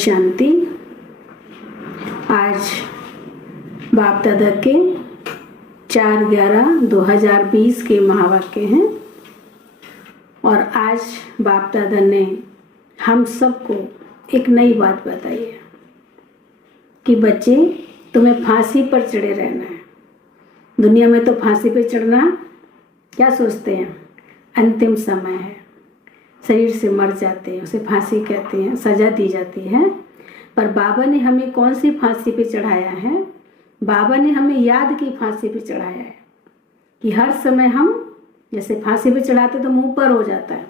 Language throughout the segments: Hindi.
शांति। आज बाप दादा के 4/11/2020 के महावाक्य हैं और आज बाप दादा ने हम सबको एक नई बात बताई है कि बच्चे, तुम्हें फांसी पर चढ़े रहना है। दुनिया में तो फांसी पर चढ़ना क्या सोचते हैं, अंतिम समय है, शरीर से मर जाते हैं, उसे फांसी कहते हैं, सजा दी जाती है। पर बाबा ने हमें कौन सी फांसी पे चढ़ाया है? बाबा ने हमें याद की फांसी पे चढ़ाया है कि हर समय हम जैसे फांसी पे चढ़ाते तो मुंह पर हो जाता है,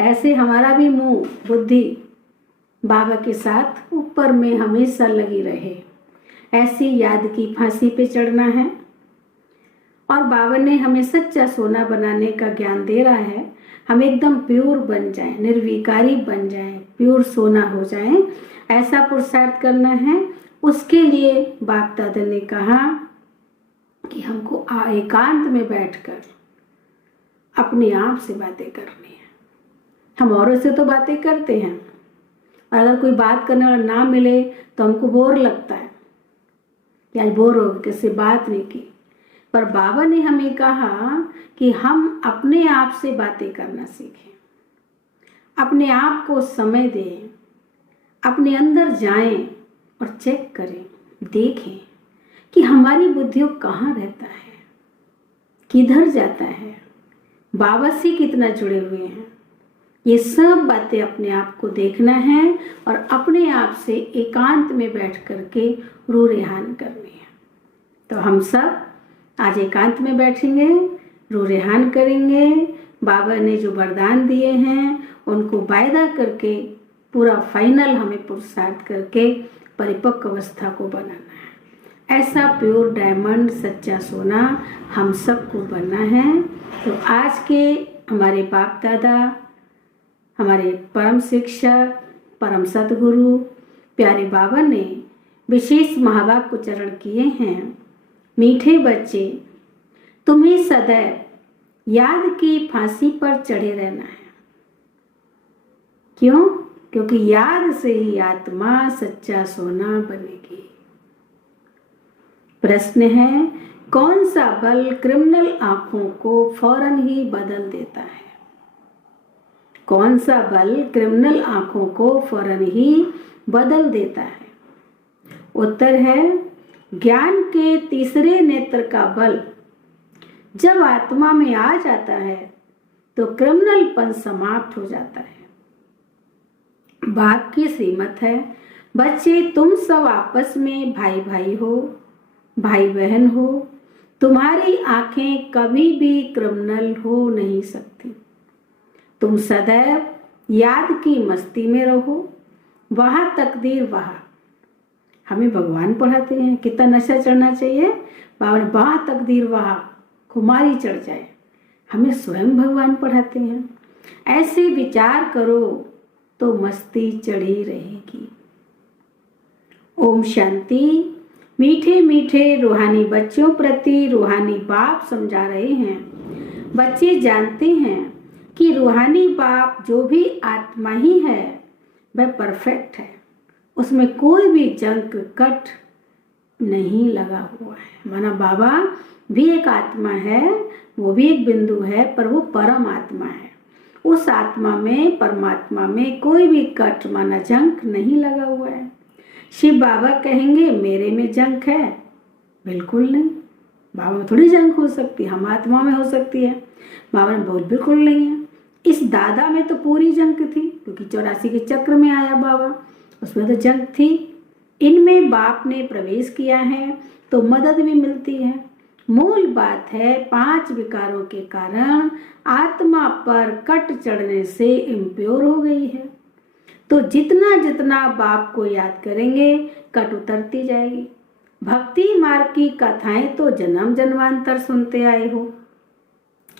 ऐसे हमारा भी मुंह बुद्धि बाबा के साथ ऊपर में हमेशा लगी रहे। ऐसी याद की फांसी पे चढ़ना है और बाबा ने हमें सच्चा सोना बनाने का ज्ञान दे रहा है। हम एकदम प्योर बन जाएं, निर्विकारी बन जाएं, प्योर सोना हो जाएं, ऐसा पुरुषार्थ करना है। उसके लिए बाप दादा ने कहा कि हमको एकांत में बैठकर अपने आप से बातें करनी है। हम औरों से तो बातें करते हैं और अगर कोई बात करने वाला ना मिले तो हमको बोर लगता है कि आज बोर हो गए, किससे बात नहीं की। पर बाबा ने हमें कहा कि हम अपने आप से बातें करना सीखें, अपने आप को समय दें, अपने अंदर जाएं और चेक करें, देखें कि हमारी बुद्धियों कहाँ रहता है, किधर जाता है, बाबा से कितना जुड़े हुए हैं। ये सब बातें अपने आप को देखना है और अपने आप से एकांत में बैठ करके रू रेहान करनी है। तो हम सब आज एकांत में बैठेंगे, रू रेहान करेंगे। बाबा ने जो वरदान दिए हैं उनको वायदा करके पूरा फाइनल हमें पुरुषार्थ करके परिपक्व अवस्था को बनाना है। ऐसा प्योर डायमंड सच्चा सोना हम सबको बनना है। तो आज के हमारे बाप दादा, हमारे परम शिक्षक, परम सतगुरु प्यारे बाबा ने विशेष महावाक्य उच्चारण किए हैं। मीठे बच्चे, तुम्हें सदैव याद की फांसी पर चढ़े रहना है। क्यों? क्योंकि याद से ही आत्मा सच्चा सोना बनेगी। प्रश्न है, कौन सा बल क्रिमिनल आंखों को फौरन ही बदल देता है? कौन सा बल क्रिमिनल आंखों को फौरन ही बदल देता है? उत्तर है, ज्ञान के तीसरे नेत्र का बल जब आत्मा में आ जाता है तो क्रिमिनलपन समाप्त हो जाता है। बाप की श्रीमत है, बच्चे तुम सब आपस में भाई भाई हो, भाई बहन हो। तुम्हारी आंखें कभी भी क्रिमिनल हो नहीं सकती। तुम सदैव याद की मस्ती में रहो, वहाँ तकदीर वहाँ। हमें भगवान पढ़ाते हैं कितना नशा चढ़ना चाहिए। बाबा ने वहाँ तकदीर वहाँ खुमारी चढ़ जाए। हमें स्वयं भगवान पढ़ाते हैं। ऐसे विचार करो तो मस्ती चढ़ी रहेगी। ओम शांति। मीठे मीठे रूहानी बच्चों प्रति रूहानी बाप समझा रहे हैं। बच्चे जानते हैं कि रूहानी बाप जो भी आत्मा ही है वह परफेक्ट है, उसमें कोई भी जंक कट नहीं लगा हुआ है। माना बाबा भी एक आत्मा है, वो भी एक बिंदु है, पर वो परम आत्मा है। उस आत्मा में, परमात्मा में कोई भी कट माना जंक नहीं लगा हुआ है। शिव बाबा कहेंगे मेरे में जंक है, बिल्कुल नहीं। बाबा में थोड़ी जंक हो सकती है, हम आत्मा में हो सकती है, बाबा में बहुत बिल्कुल नहीं है। इस दादा में तो पूरी जंक थी क्योंकि 84 के चक्र में आया बाबा, उसमें तो जंग थी। इनमें बाप ने प्रवेश किया है तो मदद भी मिलती है। मूल बात है 5 विकारों के कारण आत्मा पर कट चढ़ने से इम्प्योर हो गई है। तो जितना जितना बाप को याद करेंगे कट उतरती जाएगी। भक्ति मार्ग की कथाएं तो जन्म जन्मांतर सुनते आए हो,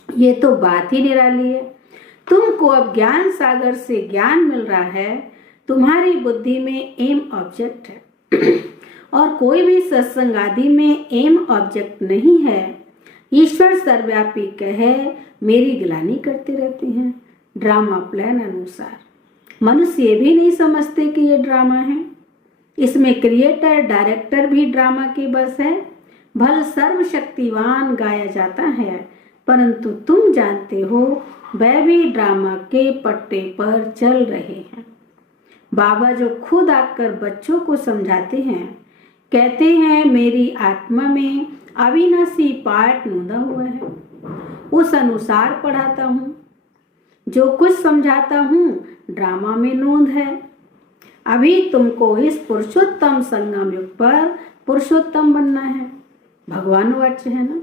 ये तो बात ही निराली है। तुमको अब ज्ञान सागर से ज्ञान मिल रहा है, तुम्हारी बुद्धि में एम ऑब्जेक्ट है और कोई भी सत्संग आदि में एम ऑब्जेक्ट नहीं है। ईश्वर सर्वव्यापी कहे मेरी गिलानी करते रहते हैं ड्रामा प्लान अनुसार। मनुष्य ये भी नहीं समझते कि ये ड्रामा है। इसमें क्रिएटर डायरेक्टर भी ड्रामा की बस है। भल सर्वशक्तिवान गाया जाता है, परंतु तुम जानते हो वह भी ड्रामा के पट्टे पर चल रहे हैं। बाबा जो खुद आकर बच्चों को समझाते हैं, कहते हैं मेरी आत्मा में अविनाशी पाठ नूंदा हुआ है, उस अनुसार पढ़ाता हूँ। जो कुछ समझाता हूँ ड्रामा में नोंद है। अभी तुमको इस पुरुषोत्तम संगम युग पर पुरुषोत्तम बनना है। भगवान वाच्य है ना।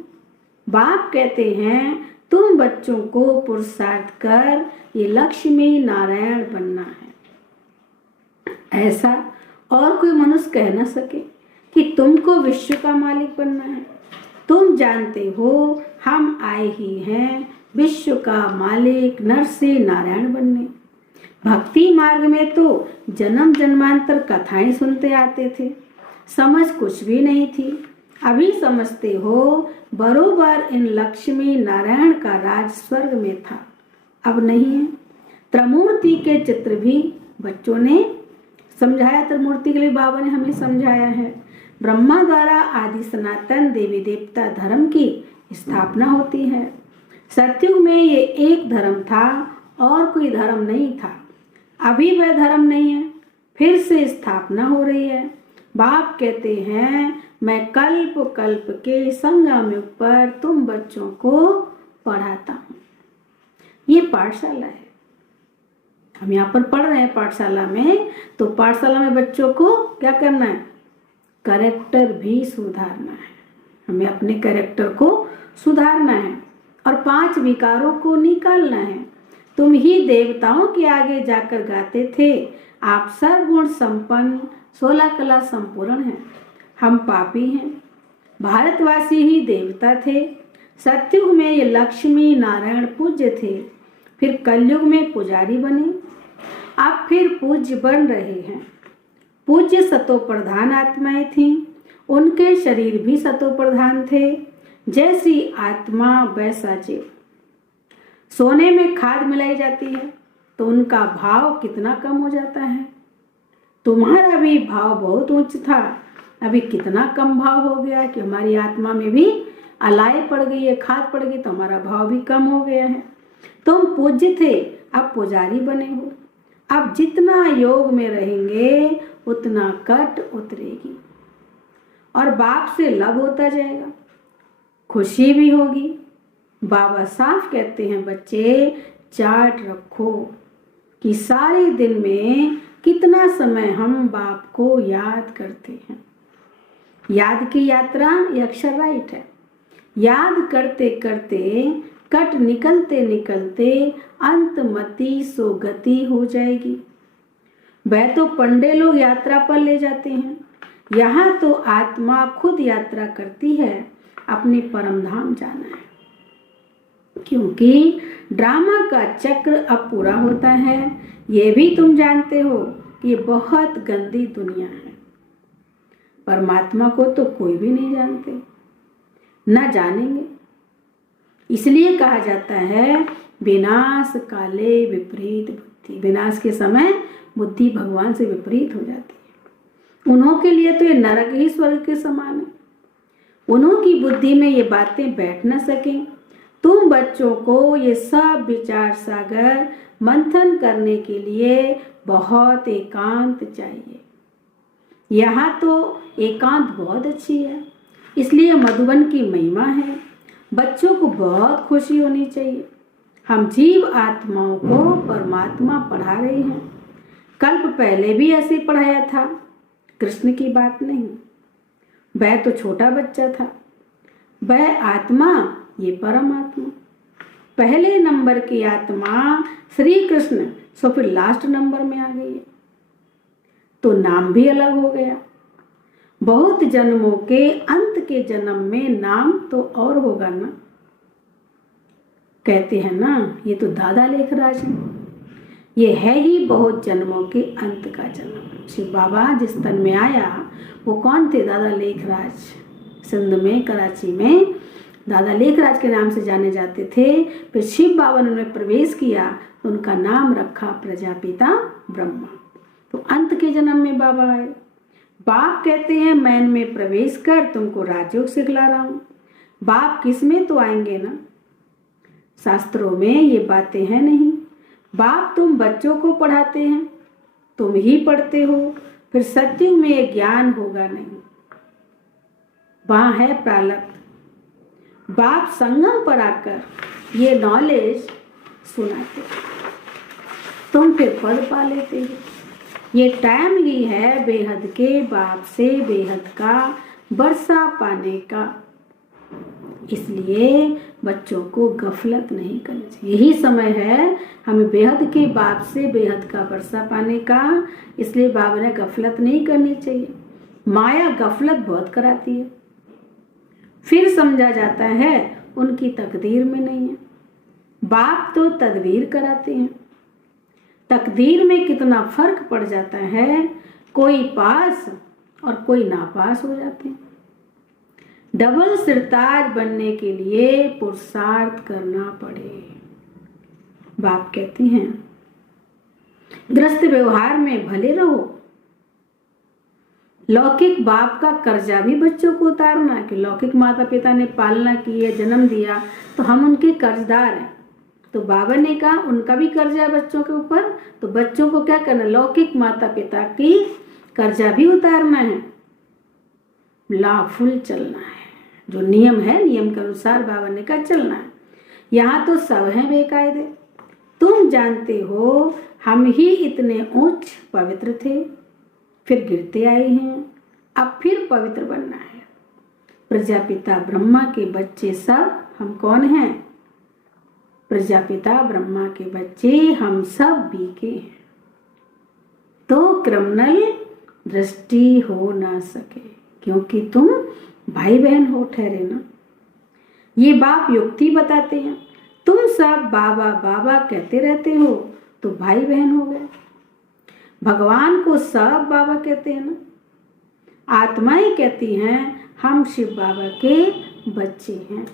बाप कहते हैं तुम बच्चों को पुरुषार्थ कर ये लक्ष्मी नारायण बनना है। ऐसा और कोई मनुष्य कह न सके कि तुमको विश्व का मालिक बनना है। तुम जानते हो हम आए ही हैं विश्व का मालिक नर से नारायण बनने। भक्ति मार्ग में तो जन्म जन्मांतर कथाएं सुनते आते थे, समझ कुछ भी नहीं थी। अभी समझते हो बरोबर इन लक्ष्मी नारायण का राज स्वर्ग में था, अब नहीं है। त्रिमूर्ति के चित्र भी बच्चों ने समझाया, त्रिमूर्ति के लिए बाबा ने हमें समझाया है। ब्रह्मा द्वारा आदि सनातन देवी देवता धर्म की स्थापना होती है। सतयुग में ये एक धर्म था और कोई धर्म नहीं था। अभी वह धर्म नहीं है, फिर से स्थापना हो रही है। बाप कहते हैं मैं कल्प कल्प के संगम युग पर तुम बच्चों को पढ़ाता हूँ। ये पाठशाला है, हम यहाँ पर पढ़ रहे हैं पाठशाला में। तो पाठशाला में बच्चों को क्या करना है? कैरेक्टर भी सुधारना है। हमें अपने कैरेक्टर को सुधारना है और 5 विकारों को निकालना है। तुम ही देवताओं के आगे जाकर गाते थे आप सर्वगुण संपन्न 16 कला संपूर्ण हैं। हम पापी हैं। भारतवासी ही देवता थे। सतयुग में ये लक्ष्मी नारायण पूज्य थे, फिर कलयुग में पुजारी बने, अब फिर पूज्य बन रहे हैं। पूज्य सतो प्रधान आत्माएं थीं, उनके शरीर भी सतो प्रधान थे। जैसी आत्मा वैसा जीव। सोने में खाद मिलाई जाती है तो उनका भाव कितना कम हो जाता है। तुम्हारा भी भाव बहुत उच्च था, अभी कितना कम भाव हो गया कि हमारी आत्मा में भी अलाई पड़ गई है, खाद पड़ गई तो हमारा भाव भी कम हो गया है। तुम पूज्य थे, अब पुजारी बने हो। अब जितना योग में रहेंगे उतना कट उतरेगी और बाप से लव होता जाएगा, खुशी भी होगी। बाबा साफ कहते हैं बच्चे चार्ट रखो कि सारे दिन में कितना समय हम बाप को याद करते हैं। याद की यात्रा ये अक्षर राइट है। याद करते करते कट निकलते निकलते अंतमति सो गति हो जाएगी। वह तो पंडे लोग यात्रा पर ले जाते हैं, यहाँ तो आत्मा खुद यात्रा करती है, अपने परम धाम जाना है। क्योंकि ड्रामा का चक्र अब पूरा होता है। ये भी तुम जानते हो कि ये बहुत गंदी दुनिया है। परमात्मा को तो कोई भी नहीं जानते, न जानेंगे। इसलिए कहा जाता है विनाश काले विपरीत बुद्धि। विनाश के समय बुद्धि भगवान से विपरीत हो जाती है। उन्हों के लिए तो ये नरक ही स्वर्ग के समान है। उन्हों की बुद्धि में ये बातें बैठ न सकें। तुम बच्चों को ये सब विचार सागर मंथन करने के लिए बहुत एकांत चाहिए। यहाँ तो एकांत बहुत अच्छी है, इसलिए मधुबन की महिमा है। बच्चों को बहुत खुशी होनी चाहिए। हम जीव आत्माओं को परमात्मा पढ़ा रहे हैं। कल्प पहले भी ऐसे पढ़ाया था, कृष्ण की बात नहीं। वह तो छोटा बच्चा था, वह आत्मा ये परमात्मा। पहले नंबर की आत्मा श्री कृष्ण, सो फिर लास्ट नंबर में आ गई है, तो नाम भी अलग हो गया। बहुत जन्मों के अंत के जन्म में नाम तो और होगा ना। कहते हैं ना ये तो दादा लेखराज है। ये है ही बहुत जन्मों के अंत का जन्म। शिव बाबा जिस तन में आया वो कौन थे? दादा लेखराज। सिंध में, कराची में दादा लेखराज के नाम से जाने जाते थे। फिर शिव बाबा ने उनमें प्रवेश किया तो उनका नाम रखा प्रजापिता ब्रह्मा। तो अंत के जन्म में बाबा आए। बाप कहते हैं मैन में प्रवेश कर तुमको राजयोग सिखला रहा हूं। बाप किस में तो आएंगे ना, शास्त्रों में ये बातें हैं नहीं। बाप तुम बच्चों को पढ़ाते हैं, तुम ही पढ़ते हो, फिर सत्युग में ये ज्ञान होगा नहीं। वहां है प्रारब्ध। बाप संगम पर आकर ये नॉलेज सुनाते, तुम फिर पद पा लेते हो। ये टाइम ही है बेहद के बाप से बेहद का वर्षा पाने का। इसलिए बच्चों को गफलत नहीं करनी चाहिए। यही समय है हमें बेहद के बाप से बेहद का वर्षा पाने का। इसलिए बाबा ने गफलत नहीं करनी चाहिए। माया गफलत बहुत कराती है, फिर समझा जाता है उनकी तकदीर में नहीं है। बाप तो तदबीर कराते हैं। तकदीर में कितना फर्क पड़ जाता है, कोई पास और कोई नापास हो जाते हैं। डबल सिरताज बनने के लिए पुरुषार्थ करना पड़े। बाप कहती हैं गृहस्थ व्यवहार में भले रहो। लौकिक बाप का कर्जा भी बच्चों को उतारना है कि लौकिक माता पिता ने पालना की है, जन्म दिया, तो हम उनके कर्जदार हैं। तो बाबा ने कहा उनका भी कर्जा है बच्चों के ऊपर, तो बच्चों को क्या करना, लौकिक माता पिता की कर्जा भी उतारना है, लॉफुल चलना है। जो नियम है नियम के अनुसार बाबा ने कहा चलना है। यहाँ तो सब हैं बेकायदे। तुम जानते हो हम ही इतने उच्च पवित्र थे, फिर गिरते आए हैं, अब फिर पवित्र बनना है। प्रजापिता ब्रह्मा के बच्चे सब हम कौन हैं? प्रजापिता ब्रह्मा के बच्चे हम सब बीके हैं। तो क्रिमिनल दृष्टि हो ना सके, क्योंकि तुम भाई बहन हो ठहरे ना। ये बाप युक्ति बताते हैं। तुम सब बाबा बाबा कहते रहते हो तो भाई बहन हो गए। भगवान को सब बाबा कहते हैं ना। आत्माएं कहती हैं हम शिव बाबा के बच्चे हैं।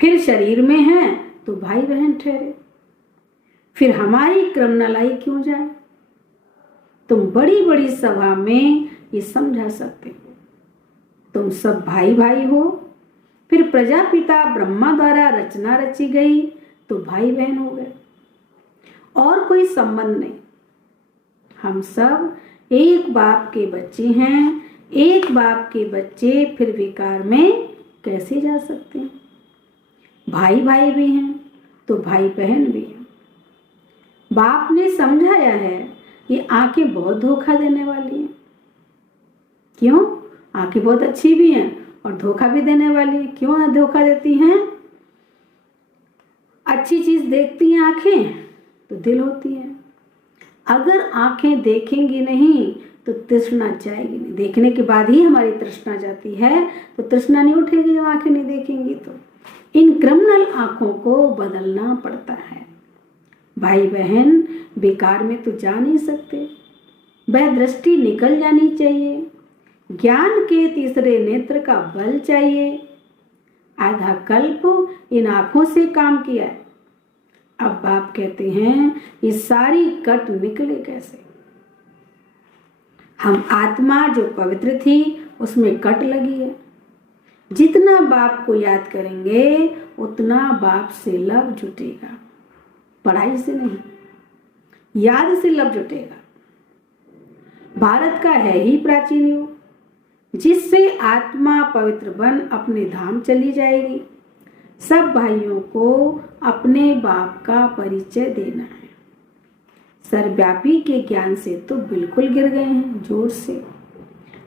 फिर शरीर में हैं तो भाई बहन ठहरे। फिर हमारी क्रिमिनलाई क्यों जाए? तुम बड़ी बड़ी सभा में ये समझा सकते हो, तुम सब भाई भाई हो। फिर प्रजापिता ब्रह्मा द्वारा रचना रची गई तो भाई बहन हो गए, और कोई संबंध नहीं। हम सब एक बाप के बच्चे हैं। एक बाप के बच्चे फिर विकार में कैसे जा सकते हैं? भाई भाई भी हैं तो भाई बहन भी हैं। बाप ने समझाया है ये आंखें बहुत धोखा देने वाली हैं। क्यों? आंखें बहुत अच्छी भी हैं और धोखा भी देने वाली है। क्यों धोखा देती हैं? अच्छी चीज देखती हैं आंखें तो दिल होती है। अगर आंखें देखेंगी नहीं तो तृष्णा जाएगी नहीं। देखने के बाद ही हमारी तृष्णा जाती है, तो तृष्णा नहीं उठेगी जब आंखें नहीं देखेंगी। तो इन क्रिमिनल आंखों को बदलना पड़ता है। भाई बहन बेकार में तो जा नहीं सकते। वह दृष्टि निकल जानी चाहिए। ज्ञान के तीसरे नेत्र का बल चाहिए। आधा कल्प इन आंखों से काम किया है। अब बाप कहते हैं ये सारी कट निकले कैसे? हम आत्मा जो पवित्र थी उसमें कट लगी है। जितना बाप को याद करेंगे उतना बाप से लव जुटेगा, पढ़ाई से नहीं, याद से लव जुटेगा। भारत का है ही प्राचीन युग, जिससे आत्मा पवित्र बन अपने धाम चली जाएगी। सब भाइयों को अपने बाप का परिचय देना है। सर्वव्यापी के ज्ञान से तो बिल्कुल गिर गए हैं जोर से।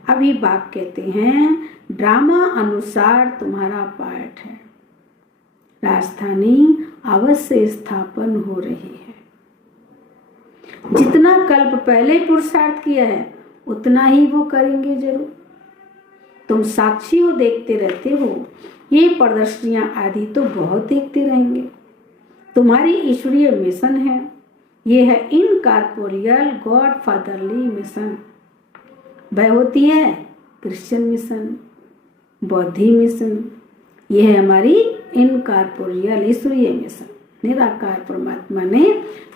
अभी बाप कहते हैं ड्रामा अनुसार तुम्हारा पाठ है। राजधानी अवश्य स्थापन हो रही है। जितना कल्प पहले पुरुषार्थ किया है उतना ही वो करेंगे जरूर। तुम साक्षी हो, देखते रहते हो। ये प्रदर्शनियां आदि तो बहुत देखते रहेंगे। तुम्हारी ईश्वरीय मिशन है। ये है इनकॉर्पोरियल गॉड फादरली मिशन। वह होती है क्रिश्चियन मिशन, बौद्धी मिशन, यह है हमारी इनकॉर्पोरियल ईश्वरीय मिशन। निराकार परमात्मा ने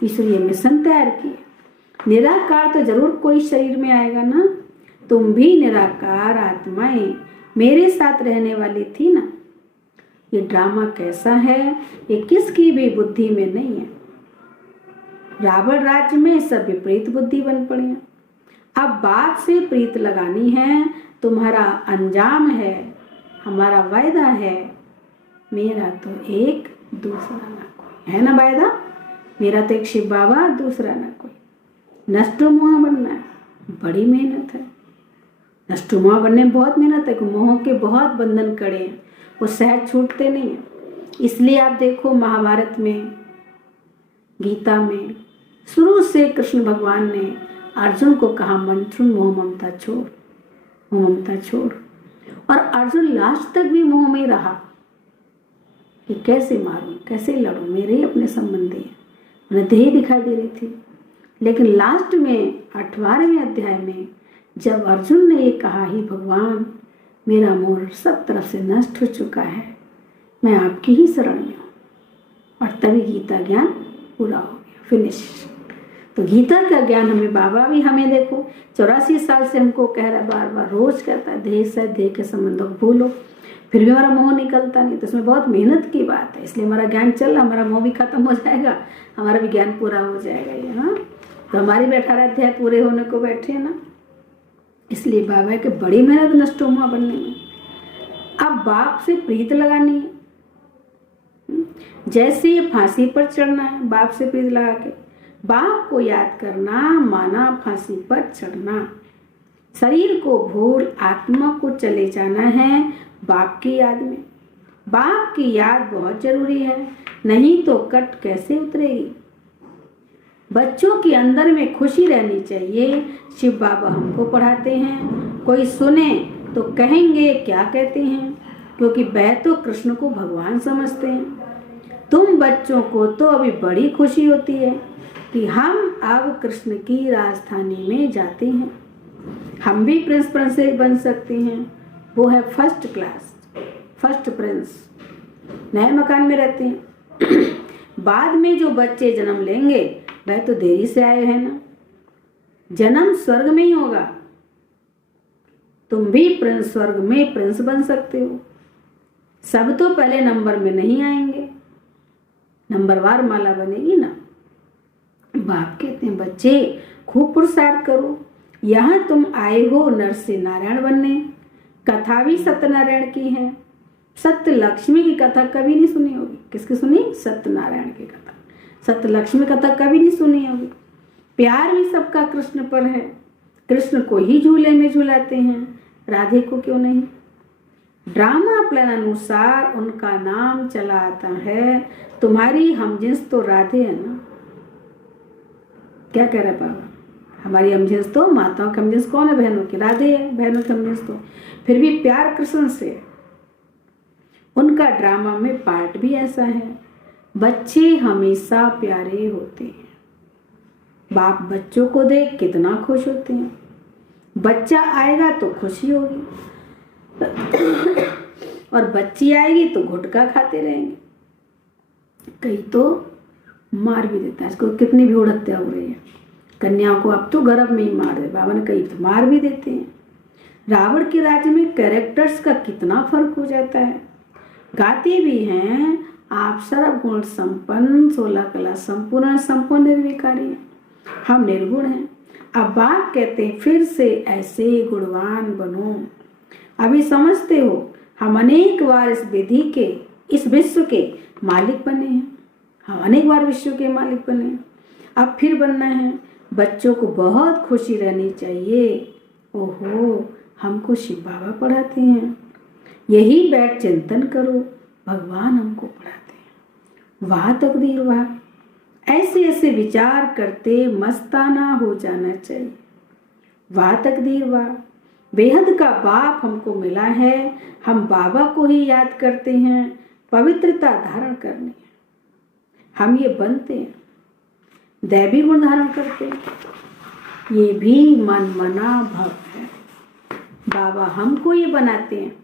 ईश्वरीय मिशन तैयार किया। निराकार तो जरूर कोई शरीर में आएगा ना। तुम भी निराकार आत्माएं मेरे साथ रहने वाली थी ना। ये ड्रामा कैसा है, ये किसकी भी बुद्धि में नहीं है। रावण राज्य में सब विपरीत बुद्धि बन पड़े हैं। अब बाप से प्रीत लगानी है, तुम्हारा अंजाम है, हमारा वायदा है। मेरा तो एक दूसरा ना कोई है ना वायदा। मेरा तो एक शिव बाबा, दूसरा ना कोई। नष्टोमोह बनना है, बड़ी मेहनत है। नष्टोमोह बनने में बहुत मेहनत है। मोह के बहुत बंधन कड़े हैं, वो सहज छूटते नहीं हैं। इसलिए आप देखो महाभारत में, गीता में शुरू से कृष्ण भगवान ने अर्जुन को कहा मंथुन मोह ममता छोड़, मोह ममता छोड़। और अर्जुन लास्ट तक भी मोह में रहा कि कैसे मारूं, कैसे लड़ूं, मेरे ही अपने संबंधी हैं। उन्हें देह दिखाई दे रही थी। लेकिन लास्ट में 18वें अध्याय में जब अर्जुन ने ये कहा, ही भगवान मेरा मोह सब तरफ से नष्ट हो चुका है, मैं आपकी ही शरण में हूँ। और तभी गीता ज्ञान पूरा हो गया, फिनिश। तो गीता का ज्ञान हमें बाबा भी, हमें देखो 84 साल से हमको कह रहा है, बार बार रोज कहता है देह से देह के संबंधों को भूलो, फिर भी हमारा मोह निकलता नहीं। तो इसमें बहुत मेहनत की बात है। इसलिए हमारा ज्ञान चल रहा, हमारा मोह भी खत्म हो जाएगा, हमारा भी ज्ञान पूरा हो जाएगा ये। हाँ, तो हमारी भी 18 अध्याय पूरे होने को बैठे ना। इसलिए बाबा के बड़ी मेहनत नष्टोमोह बनने में। अब बाप से प्रीत लगानी है, जैसे ये फांसी पर चढ़ना है, बाप से प्रीत लगा के बाप को याद करना, माना फांसी पर चढ़ना। शरीर को भूल आत्मा को चले जाना है बाप की याद में। बाप की याद बहुत जरूरी है, नहीं तो कट कैसे उतरेगी। बच्चों के अंदर में खुशी रहनी चाहिए। शिव बाबा हमको पढ़ाते हैं, कोई सुने तो कहेंगे क्या कहते हैं, क्योंकि वह तो कृष्ण को भगवान समझते हैं। तुम बच्चों को तो अभी बड़ी खुशी होती है कि हम अब कृष्ण की राजधानी में जाते हैं, हम भी प्रिंस प्रिंसेस बन सकते हैं। वो है फर्स्ट क्लास, फर्स्ट प्रिंस। नए मकान में रहते हैं। बाद में जो बच्चे जन्म लेंगे वह तो देरी से आए हैं ना। जन्म स्वर्ग में ही होगा। तुम भी प्रिंस, स्वर्ग में प्रिंस बन सकते हो। सब तो पहले नंबर में नहीं आएंगे, नंबरवार माला बनेगी ना। बाप कहते हैं बच्चे खूब पुरुषार्थ करो, यहाँ तुम आए हो नर से नारायण बनने। कथा भी सत्यनारायण की है। सत्य लक्ष्मी की कथा कभी नहीं सुनी होगी। किसकी सुनी? सत्यनारायण की कथा। सत्य लक्ष्मी कथा कभी नहीं सुनी होगी। प्यार भी सबका कृष्ण पर है। कृष्ण को ही झूले में झूलाते हैं, राधे को क्यों नहीं। ड्रामा प्लान अनुसार उनका नाम चला आता है। तुम्हारी हमजिन्स तो राधे है ना। क्या कह रहा है बाबा? हमारी हमजिन्स तो, माताओं की हमजिन्स कौन है? बहनों की, राधे है। बहनों की हमजिन्स तो फिर भी प्यार कृष्ण से है। उनका ड्रामा में पार्ट भी ऐसा है। बच्चे हमेशा प्यारे होते हैं। बाप बच्चों को देख कितना खुश होते हैं। बच्चा आएगा तो खुशी होगी, और बच्ची आएगी तो गुटखा खाते रहेंगे। कई तो मार भी देता है। इसको कितनी भी हत्या हो रही है। कन्याओं को अब तो गर्भ में ही मार दे। बाबा ने कई तो मार भी देते हैं। रावण के राज्य में कैरेक्टर्स का कितना फर्क हो जाता है। गाते भी हैं आप सर्वगुण संपन्न, 16 कला संपूर्ण, संपूर्ण निर्विकारी हैं। हम निर्गुण हैं। अब बाप कहते हैं फिर से ऐसे गुणवान बनो। अभी समझते हो हम अनेक बार इस विधि के, इस विश्व के मालिक बने हैं। हम अनेक बार विश्व के मालिक बने हैं, अब फिर बनना है। बच्चों को बहुत खुशी रहनी चाहिए। ओहो, हमको शिव बाबा पढ़ाते हैं। यही बैठ चिंतन करो, भगवान हमको पढ़ाते हैं। वाह तकदीर वाह। ऐसे ऐसे विचार करते मस्ताना हो जाना चाहिए। वाह तकदीर वाह। बेहद का बाप हमको मिला है। हम बाबा को ही याद करते हैं। पवित्रता धारण करनी है। हम ये बनते हैं, दैवी गुण धारण करते हैं। ये भी मन मना भव है। बाबा हमको ये बनाते हैं।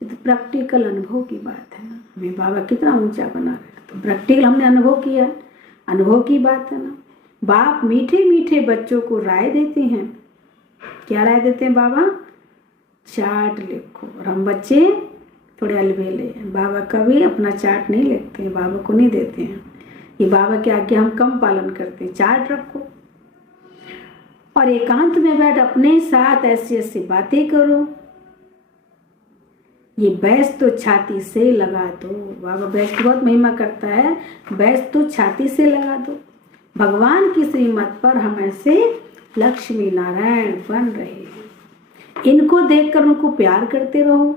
ये तो प्रैक्टिकल अनुभव की बात है ना। हमें बाबा कितना ऊंचा बना रहे हैं, तो प्रैक्टिकल हमने अनुभव किया है, अनुभव की बात है ना। बाप मीठे मीठे बच्चों को राय देते हैं। क्या राय देते हैं बाबा? चार्ट लिखो। और हम बच्चे थोड़े अलबेले हैं, बाबा कभी अपना चार्ट नहीं लिखते हैं, बाबा को नहीं देते हैं। ये बाबा की आज्ञा हम कम पालन करते हैं। चार्ट रखो और एकांत में बैठ अपने साथ ऐसी ऐसी बातें करो। ये बैस तो छाती से लगा दो। बाबा बैस की बहुत महिमा करता है। बैस तो छाती से लगा दो। भगवान की श्रीमत पर हम ऐसे लक्ष्मी नारायण बन रहे हैं। इनको देखकर उनको प्यार करते रहो।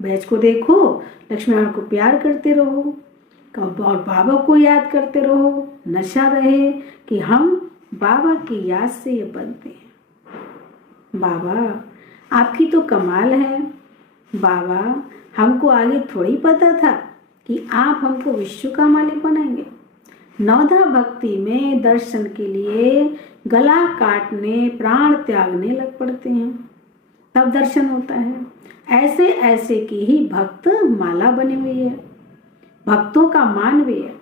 बैच को देखो, लक्ष्मी नारायण को प्यार करते रहो और बाबा को याद करते रहो। नशा रहे कि हम बाबा की याद से ये बनते हैं। बाबा आपकी तो कमाल है। बाबा हमको आगे थोड़ी पता था कि आप हमको विश्व का मालिक बनाएंगे। नवधा भक्ति में दर्शन के लिए गला काटने प्राण त्यागने लग पड़ते हैं, तब दर्शन होता है। ऐसे ऐसे की ही भक्त माला बनी हुई है, भक्तों का मानवीय है।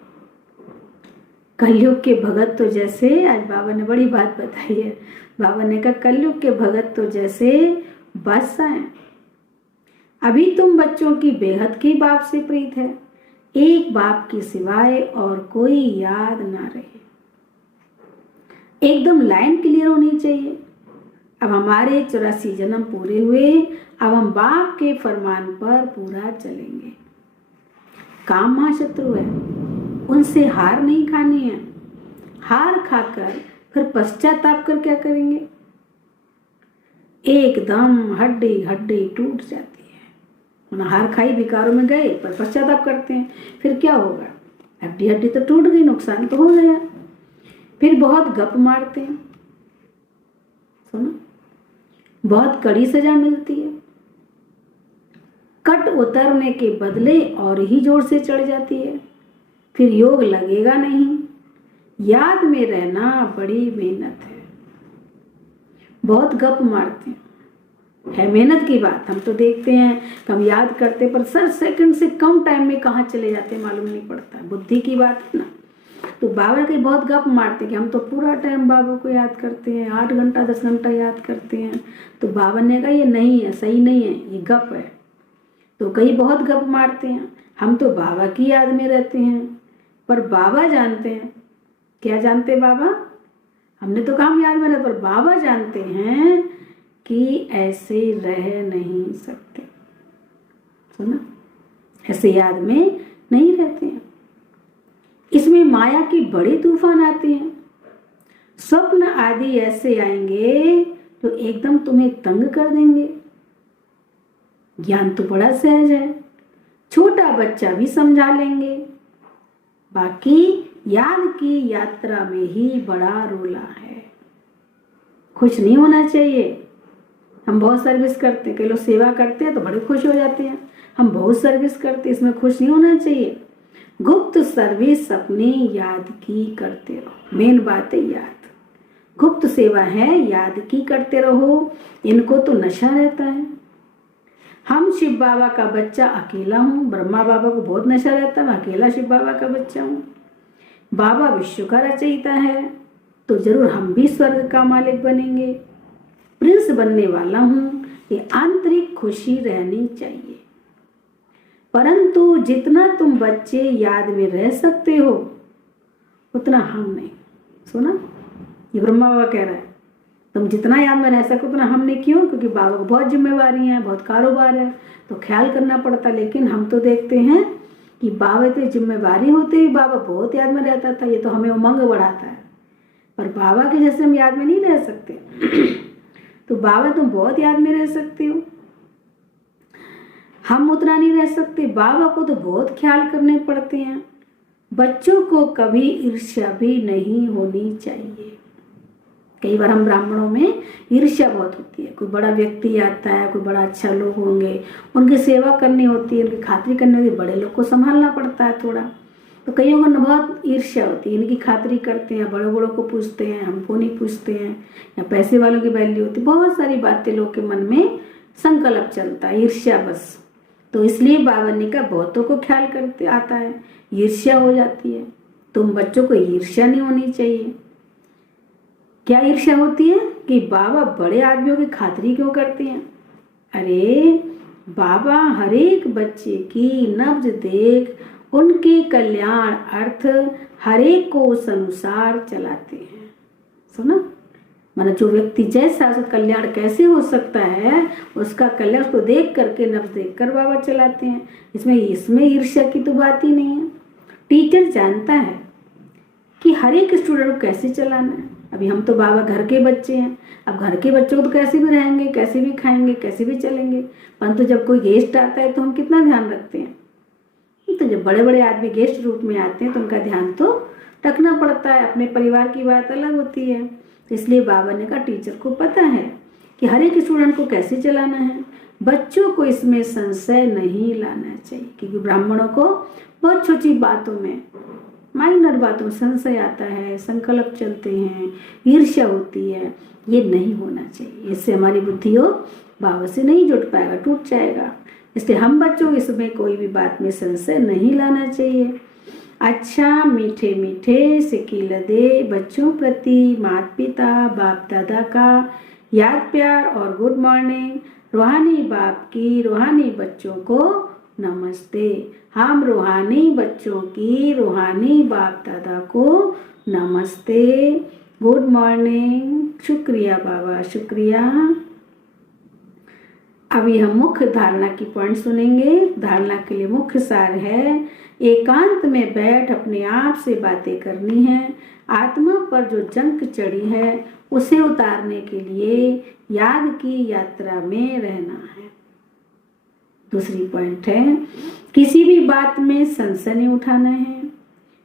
कलयुग के भगत तो जैसे, आज बाबा ने बड़ी बात बताई है। बाबा ने कहा कलयुग के भगत तो जैसे बादशाह हैं। अभी तुम बच्चों की बेहद की बाप से प्रीत है, एक बाप की सिवाय और कोई याद ना रहे। एकदम लाइन क्लियर होनी चाहिए। अब हमारे 84 जन्म पूरे हुए, अब हम बाप के फरमान पर पूरा चलेंगे। काम महाशत्रु है, उनसे हार नहीं खानी है। हार खाकर फिर पश्चाताप कर क्या करेंगे? एकदम हड्डी हड्डी टूट जाती है। हार खाई विकारों में गए पर पश्चाताप करते हैं, फिर क्या होगा? हड्डी हड्डी तो टूट गई, नुकसान तो हो गया। फिर बहुत गप मारते हैं। सुनो, बहुत कड़ी सजा मिलती है। कट उतरने के बदले और ही जोर से चढ़ जाती है। फिर योग लगेगा नहीं। याद में रहना बड़ी मेहनत है। बहुत गप मारते हैं, है मेहनत की बात। हम तो देखते हैं कि हम याद करते पर सर सेकंड से कम टाइम में कहाँ चले जाते हैं मालूम नहीं पड़ता। बुद्धि की बात है ना। तो बाबा के बहुत गप मारते हैं कि हम तो पूरा टाइम बाबा को याद करते हैं, 8 घंटा 10 घंटा याद करते हैं। तो बाबा ने कहा ये नहीं है, सही नहीं है, ये गप है। तो कई बहुत गप मारते हैं। हम तो बाबा की याद में रहते हैं, पर बाबा जानते हैं। क्या जानते हैं बाबा? हमने तो कहा हम याद में रहते, पर बाबा जानते हैं कि ऐसे रह नहीं सकते। सुना, ऐसे याद में नहीं रहते हैं। इसमें माया की बड़े तूफान आते हैं। स्वप्न आदि ऐसे आएंगे जो एकदम तुम्हें तंग कर देंगे। ज्ञान तो बड़ा सहज है, छोटा बच्चा भी समझा लेंगे। बाकी याद की यात्रा में ही बड़ा रोला है। खुश नहीं होना चाहिए। हम बहुत सर्विस करते हैं, कई लोग सेवा करते हैं तो बड़े खुश हो जाते हैं। हम बहुत सर्विस करते हैं, इसमें खुश नहीं होना चाहिए। गुप्त सर्विस अपनी याद की करते रहो। मेन बात है याद। गुप्त सेवा है, याद की करते रहो। इनको तो नशा रहता है। हम शिव बाबा का बच्चा अकेला हूँ। ब्रह्मा बाबा को बहुत नशा रहता है, मैं अकेला शिव बाबा का बच्चा हूँ। बाबा विश्व का रचयिता है, तो जरूर हम भी स्वर्ग का मालिक बनेंगे। प्रिंस बनने वाला हूँ, ये आंतरिक खुशी रहनी चाहिए। परंतु जितना तुम बच्चे याद में रह सकते हो उतना हम नहीं। सुना, ये ब्रह्मा बाबा कह रहा है तुम जितना याद में रह सको उतना हमने। क्यों? क्योंकि बाबा को बहुत जिम्मेवारी है, बहुत कारोबार है, तो ख्याल करना पड़ता। लेकिन हम तो देखते हैं कि बाबा तो जिम्मेवारी होते ही बाबा बहुत याद में रहता था। ये तो हमें उमंग बढ़ाता है, पर बाबा के जैसे हम याद में नहीं रह सकते। तो बाबा तुम बहुत याद में रह सकते हो, हम उतना नहीं रह सकते। बाबा को तो बहुत ख्याल करने पड़ते हैं। बच्चों को कभी ईर्ष्या भी नहीं होनी चाहिए। कई बार हम ब्राह्मणों में ईर्ष्या बहुत होती है। कोई बड़ा व्यक्ति आता है, कोई बड़ा अच्छा लोग होंगे, उनकी सेवा करनी होती है, उनकी खातिरी करनी होती है, बड़े लोग को संभालना पड़ता है थोड़ा। तो कईयों को बहुत ईर्ष्या होती है, इनकी खातिरी करते हैं, बड़े बड़ों को पूछते हैं, हमको नहीं पूछते हैं, या पैसे वालों की वैल्यू होती है। बहुत सारी बातें लोग के मन में संकल्प चलता है, ईर्ष्या बस। तो इसलिए बाबा ने कहा बहुतों को ख्याल करते आता है, ईर्ष्या हो जाती है। तुम बच्चों को ईर्ष्या नहीं होनी चाहिए। क्या ईर्ष्या होती है कि बाबा बड़े आदमियों की खातिरी क्यों करते हैं? अरे बाबा हर एक बच्चे की नब्ज देख उनके कल्याण अर्थ हर एक को उस अनुसार चलाते हैं। सुना, मतलब जो व्यक्ति जैसा उसका कल्याण कैसे हो सकता है, उसका कल्याण उसको देख करके नब्ज देख कर बाबा चलाते हैं। इसमें ईर्ष्या की तो बात ही नहीं है। टीचर जानता है कि हर एक स्टूडेंट को कैसे चलाना है। अभी हम तो बाबा घर के बच्चे हैं, अब घर के बच्चों को तो कैसे भी रहेंगे, कैसे भी खाएंगे, कैसे भी चलेंगे, परंतु जब कोई गेस्ट आता है तो हम कितना ध्यान रखते हैं। तो जब बड़े बड़े आदमी गेस्ट रूप में आते हैं तो उनका ध्यान तो रखना पड़ता है। अपने परिवार की बात अलग होती है। तो इसलिए बाबा ने कहा टीचर को पता है कि हर एक स्टूडेंट को कैसे चलाना है। बच्चों को इसमें संशय नहीं लाना चाहिए, क्योंकि ब्राह्मणों को बहुत छोटी बातों में, माइनर बातों में संशय आता है, संकल्प चलते हैं, ईर्ष्या होती है। ये नहीं होना चाहिए। इससे हमारी बुद्धि हो बाबा से नहीं जुड़ पाएगा, टूट जाएगा। इसलिए हम बच्चों को इसमें कोई भी बात में संशय नहीं लाना चाहिए। अच्छा मीठे मीठे सिक्की लदे बच्चों प्रति माता पिता बाप दादा का याद प्यार और गुड मॉर्निंग। रूहानी बाप की रूहानी बच्चों को नमस्ते। हम रूहानी बच्चों की रूहानी बाप दादा को नमस्ते, गुड मॉर्निंग। शुक्रिया बाबा, शुक्रिया। अभी हम मुख्य धारणा की पॉइंट सुनेंगे। धारणा के लिए मुख्य सार है, एकांत में बैठ अपने आप से बातें करनी है। आत्मा पर जो जंक चढ़ी है उसे उतारने के लिए याद की यात्रा में रहना है। दूसरी पॉइंट है, किसी भी बात में संशय नहीं उठाना है,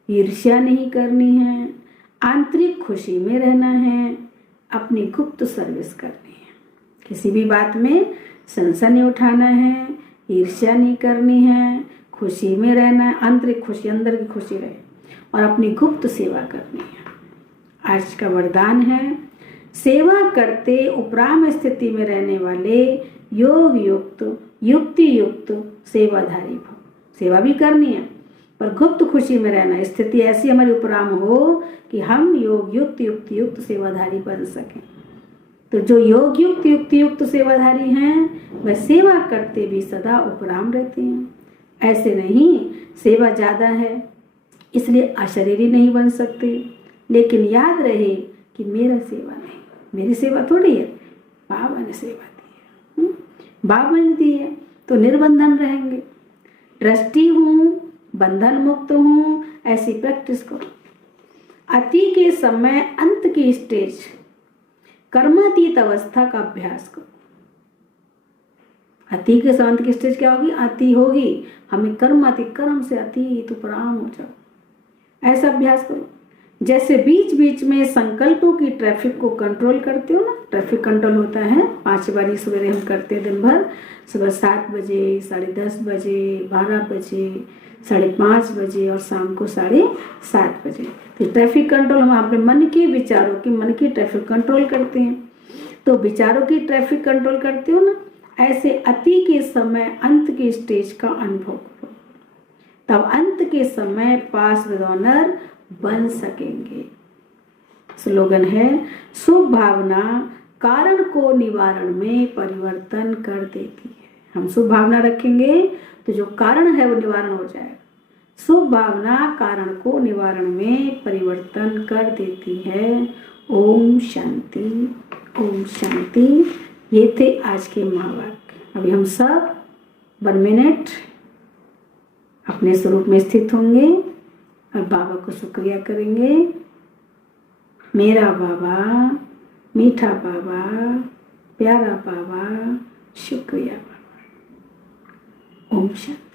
ईर्ष्या नहीं करनी है, आंतरिक खुशी में रहना है, अपनी गुप्त सर्विस करनी है। किसी भी बात में संशय नहीं उठाना है, ईर्ष्या नहीं करनी है, खुशी में रहना है, आंतरिक खुशी, अंदर की खुशी रहे, और अपनी गुप्त सेवा करनी है। आज का वरदान है, सेवा करते उपराम स्थिति में रहने वाले योग युक्त युक्ति युक्त सेवाधारी भव। सेवा भी करनी है पर गुप्त खुशी में रहना। स्थिति ऐसी हमारी उपराम हो कि हम योग युक्त युक्ति युक्त सेवाधारी बन सकें। तो जो योग युक्त युक्ति युक्त सेवाधारी हैं वह सेवा करते भी सदा उपराम रहते हैं। ऐसे नहीं सेवा ज़्यादा है इसलिए अशरीरी नहीं बन सकते, लेकिन याद रहे कि मेरा सेवा नहीं, मेरी सेवा थोड़ी है, बाबा ने सेवा दी है। बाबा ने दी है तो निर्बंधन रहेंगे। ट्रस्टी हूँ, बंधन मुक्त हूँ, ऐसी प्रैक्टिस करो। अति के समय अंत की स्टेज कर्मातीत अवस्था का अभ्यास करो। अति के समय अंत की स्टेज क्या होगी? अति होगी। हमें कर्मातीत, कर्म से अतीत उपराम हो जाओ, ऐसा अभ्यास करो। जैसे बीच बीच में संकल्पों की ट्रैफिक को कंट्रोल करते हो ना, ट्रैफिक कंट्रोल होता है 5 बारी सवेरे हम करते हैं दिन भर, सुबह 7 बजे, 10:30 बजे, 12 बजे, 5:30 बजे और शाम को 7:30 बजे। तो ट्रैफिक कंट्रोल हम अपने मन के विचारों की, मन की ट्रैफिक कंट्रोल करते हैं। तो विचारों की ट्रैफिक कंट्रोल करते हो ना, ऐसे अति के समय अंत की स्टेज का अनुभव करो, तब अंत के समय पास विद ऑनर बन सकेंगे। स्लोगन है, शुभ भावना कारण को निवारण में परिवर्तन कर देती है। हम शुभ भावना रखेंगे तो जो कारण है वो निवारण हो जाएगा। शुभ भावना कारण को निवारण में परिवर्तन कर देती है। ओम शांति, ओम शांति। ये थे आज के महावाक्य। अभी हम सब 1 मिनट अपने स्वरूप में स्थित होंगे और बाबा को शुक्रिया करेंगे। मेरा बाबा, मीठा बाबा, प्यारा बाबा, शुक्रिया बाबा। ओम शांति।